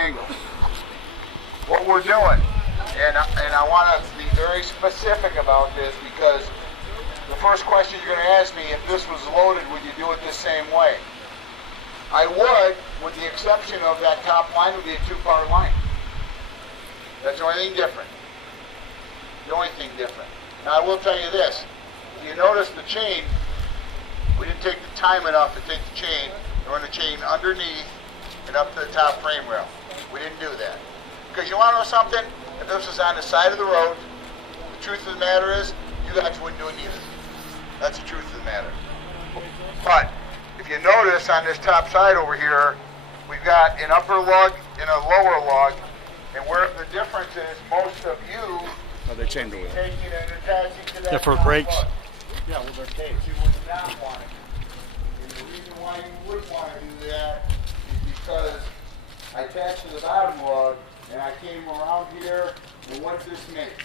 angles. What we're doing, and I want to be very specific about this, because the first question you're going to ask me, if this was loaded, would you do it the same way? I would, with the exception of that top line would be a two-part line. That's the only thing different. The only thing different. Now I will tell you this, if you notice the chain, we didn't take the time enough to take the chain and run the chain underneath and up to the top frame rail. We didn't do that. Because you want to know something? If this was on the side of the road, the truth of the matter is, you guys wouldn't do it either. That's the truth of the matter. But if you notice on this top side over here, we've got an upper lug and a lower lug, and where the difference is, most of you they chain the wheel. Taking and attaching to that. They're for brakes. Lug. Yeah, well, they're taped. You would not want it. And the reason why you would want to do that is because I attached to the bottom lug, and I came around here, and what does this make?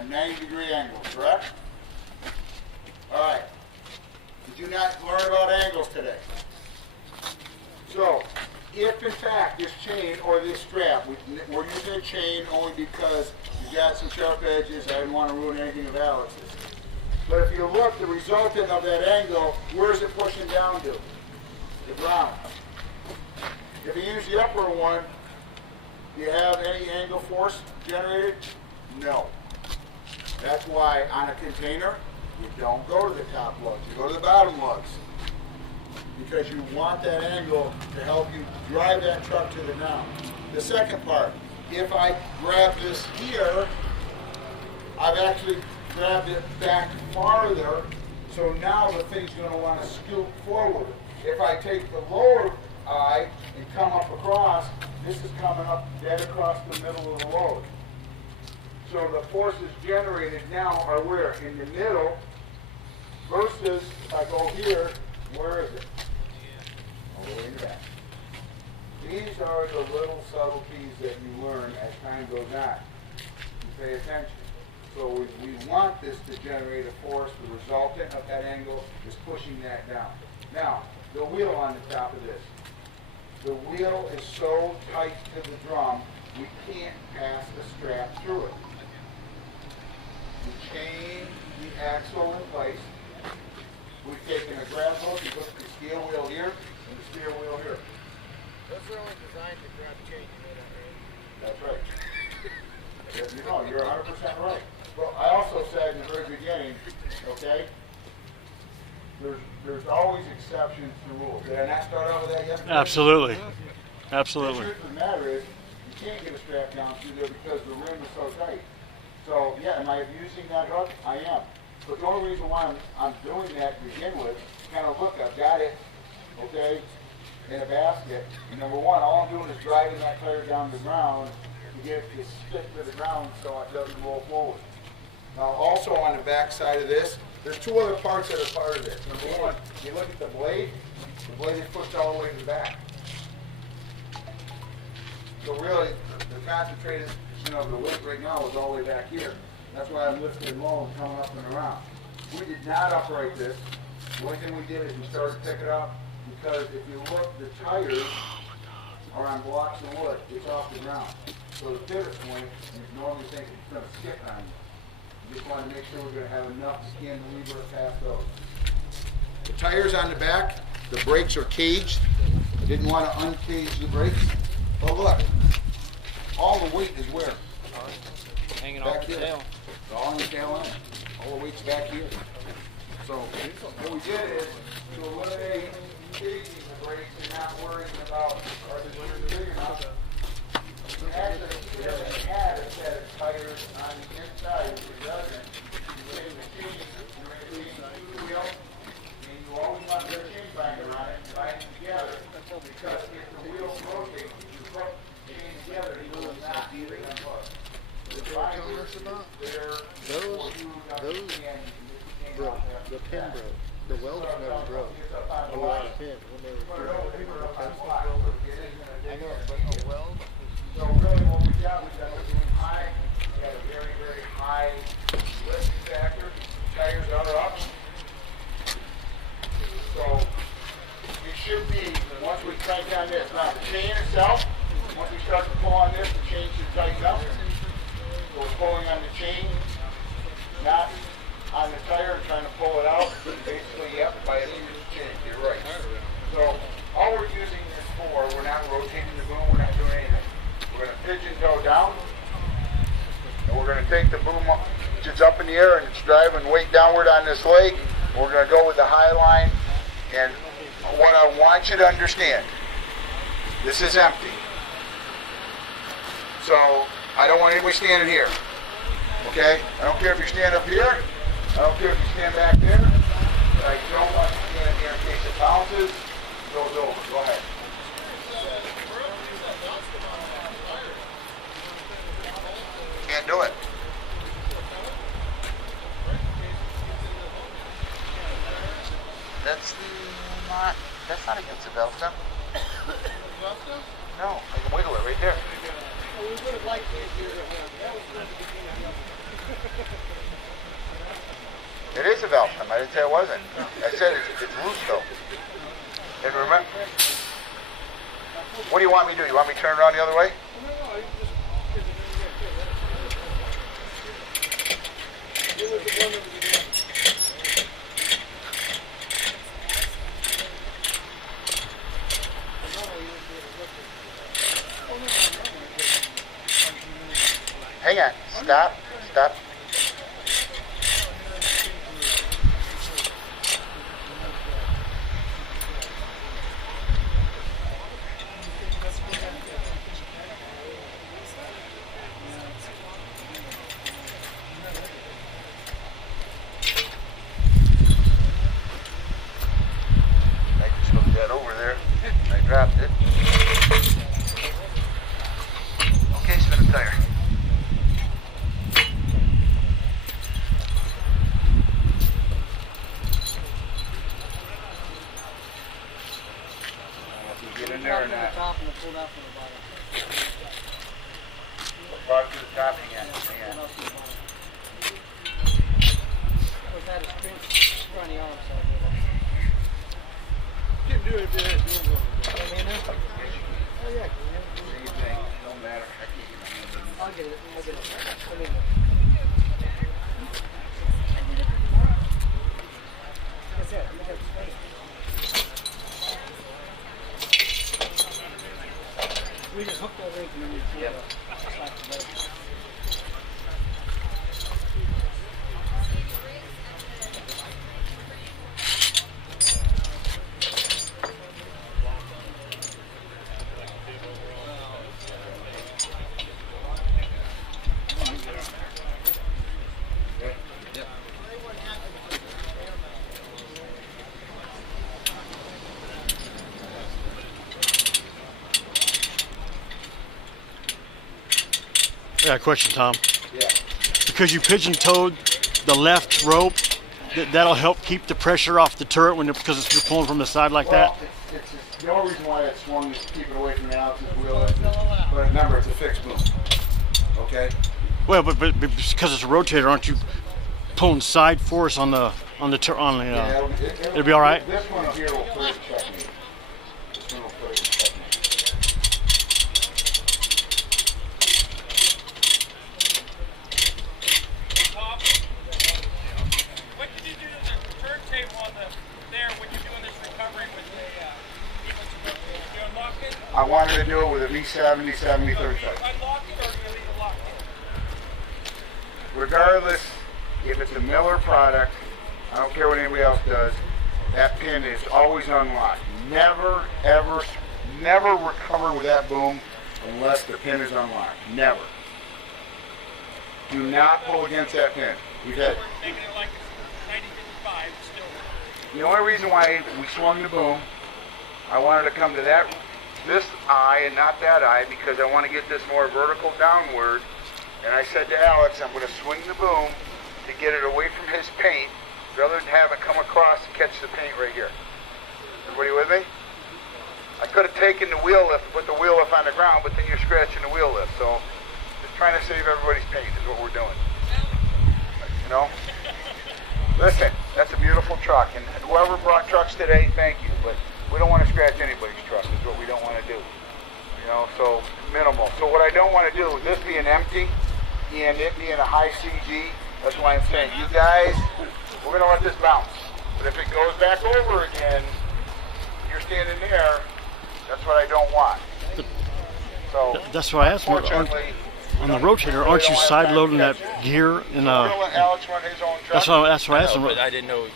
A 90-degree angle, correct? All right. Did you not learn about angles today? So, if in fact this chain or this strap, we're using a chain only because you got some sharp edges, I didn't want to ruin anything of Alex's. But if you look, the resultant of that angle, where is it pushing down to? The ground. If you use the upper one, do you have any angle force generated? No. That's why on a container, you don't go to the top lugs, you go to the bottom lugs. Because you want that angle to help you drive that truck to the ground. The second part, if I grab this here, I've actually grabbed it back farther, so now the thing's going to want to scoot forward. If I take the lower eye and come up across, this is coming up dead across the middle of the load. So the forces generated now are where? In the middle, versus if I go here, where is it? All the way in the back. These are the little subtleties that you learn as time goes on. You pay attention. So we want this to generate a force. The resultant of that angle is pushing that down. Now, the wheel on the top of this. The wheel is so tight to the drum, we can't pass the strap through it. We chain the axle in place. We've taken a grab hook and put the steel wheel here and the steel wheel here. Those are only designed to grab chain, you know that, right? That's right. You know, you're 100% right. Well, I also said in the very beginning, okay, there's always exceptions to rules. Did I not start out with that yesterday? Absolutely. Absolutely. The truth of the matter is, you can't get a strap down through there because the rim is so tight. So, yeah, am I using that hook? I am. But the only reason why I'm doing that to begin with, kind of look, I've got it, okay, in a basket. And number one, all I'm doing is driving that tire down the ground to get it to stick to the ground so it doesn't roll forward. Now, also on the back side of this, there's two other parts that are part of this. Number one, you look at the blade is pushed all the way to the back. So really, the concentrated, the weight right now is all the way back here. That's why I'm lifting low and coming up and around. We did not operate this. The only thing we did is we started to pick it up because if you look, the tires are on blocks of wood. It's off the ground. So the pivot point, you normally think it's going to skip on you. You just want to make sure we're going to have enough skin lever past those. The tires on the back, the brakes are caged. I didn't want to uncage the brakes. But look, all the weight is where? Hanging Back off the here. tail. It's all on the tail end. All the weight's back here. So what we did is to eliminate caging the brakes and not worrying about are the tires big enough. We actually had a set of tires on the inside, which doesn't. You take the chain, you're increasing the wheel, and you always want the chain binder on it and bind it together, because if the wheels rotate, you put the chain together, you will not be able to unhook. The binders there for you to understand The pin broke. The weld never broke. A lot of pin when they were doing I know, but a weld. So really what we got everything high. We had a very, very high lift factor. Tires are up. So you should be, once we crank on this, now the chain itself, once we start to toe down. And we're going to take the boom up, it's up in the air and it's driving weight downward on this leg. We're going to go with the high line. And what I want you to understand, this is empty. So I don't want anybody standing here. Okay? I don't care if you stand up here. I don't care if you stand back there. But I don't want you to stand here in case it bounces, goes over. Go ahead. Can't do it. That's not against the belt stem. No, I can wiggle it right there. We would have liked to do that. It is a valve stem. I didn't say it wasn't. I said it's loose though. And remember, what do you want me to do? You want me to turn around the other way? Hang on. Stop. Stop. I just looked that over there. I dropped it. Okay, spin the tire. Get in there or not? Top and pulled out from the bottom. Brought to the top again. Hang on. Was that a sprint front of the arm side? You can do it if you have to. Oh yeah. Same thing. Don't matter. I can't get my hands in. I'll get it. I'll get it. Let me That's it. I'm gonna have to stay. We just hooked that rig and then we slap the boat. Yeah, question, Tom. Yeah. Because you pigeon-toed the left rope, that'll help keep the pressure off the turret because you're pulling from the side like that? It's the only reason why it's swung is to keep it away from the Alex's wheel. But remember, it's a fixed boom. Okay? Well, but because it's a rotator, aren't you pulling side force on the it'll be all right? This one here will put it in checkmate. This one will put it in checkmate. What did you do to the turntable on there when you're doing this recovery with the you unlock it? I wanted to do it with at least 70, 70, 35. Unlock it or do you leave it locked? Regardless, if it's a Miller product, I don't care what anybody else does, that pin is always unlocked. Never, ever, never recover with that boom unless the pin is unlocked. Never. Do not pull against that pin. We've had, Making it like it's 90-55 still. the only reason why we swung the boom, I wanted to come to this eye and not that eye because I want to get this more vertical downward. And I said to Alex, I'm going to swing the boom to get it away from his paint rather than have it come across and catch the paint right here. Everybody with me? I could have taken the wheel lift, put the wheel lift on the ground, but then you're scratching the wheel lift. So just trying to save everybody's paint is what we're doing. You know? Listen, that's a beautiful truck. And whoever brought trucks today, thank you. But we don't want to scratch anybody's truck is what we don't want to do. You know, so minimal. So what I don't want to do, this being empty and it being a high CG, that's why I'm saying, you guys, we're going to let this bounce. But if it goes back over again, you're standing there, that's what I don't want. So That's why I asked. Unfortunately, On the rotator, aren't you side loading that gear in we're gonna let Alex run his own truck. That's why I asked him. But I didn't know.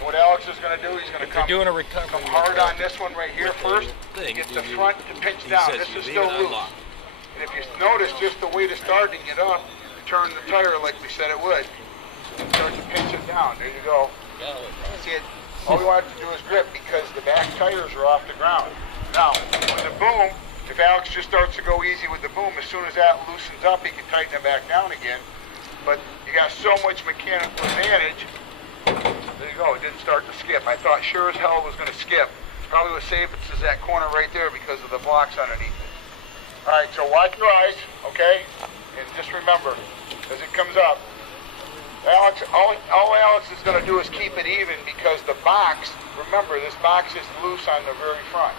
What Alex is gonna do, he's gonna They're come doing a recovery. come hard on this one right here first. thing, Get do the you- front to pinch he down. says This you is leave still it loose. unlocked. And if you notice, just the way to start to get up, turn the tire like we said it would. And start to pinch it down. There you go. See it? All we want to do is grip because the back tires are off the ground. Now, with the boom, if Alex just starts to go easy with the boom, as soon as that loosens up, he can tighten it back down again. But you got so much mechanical advantage. There you go. It didn't start to skip. I thought sure as hell it was going to skip. Probably was safest is that corner right there because of the blocks underneath it. All right, so watch your eyes, okay? And just remember, as it comes up, Alex, all Alex is going to do is keep it even because the box, remember, this box is loose on the very front.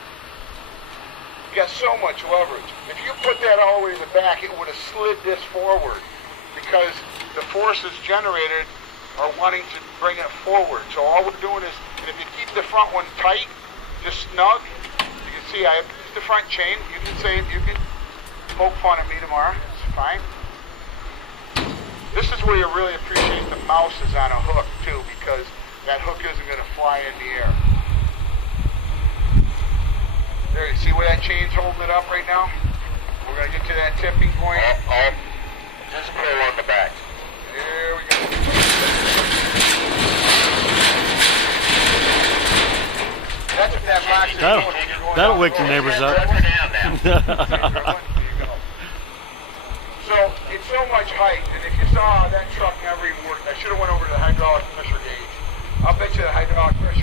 You got so much leverage. If you put that all the way to the back, it would have slid this forward because the forces generated are wanting to bring it forward. So all we're doing is, and if you keep the front one tight, just snug, you can see I have the front chain. You can say, you can poke fun at me tomorrow, it's fine. This is where you really appreciate the mouse is on a hook too, because that hook isn't going to fly in the air. There, you see where that chain's holding it up right now? We're going to get to that tipping point. Just pull on the back. There we go. That's what that box is doing. When you're going That'll down wake the neighbors up. There you go. So it's so much height, and if you saw that truck never even worked, I should have went over to the hydraulic pressure gauge. I'll bet you the hydraulic pressure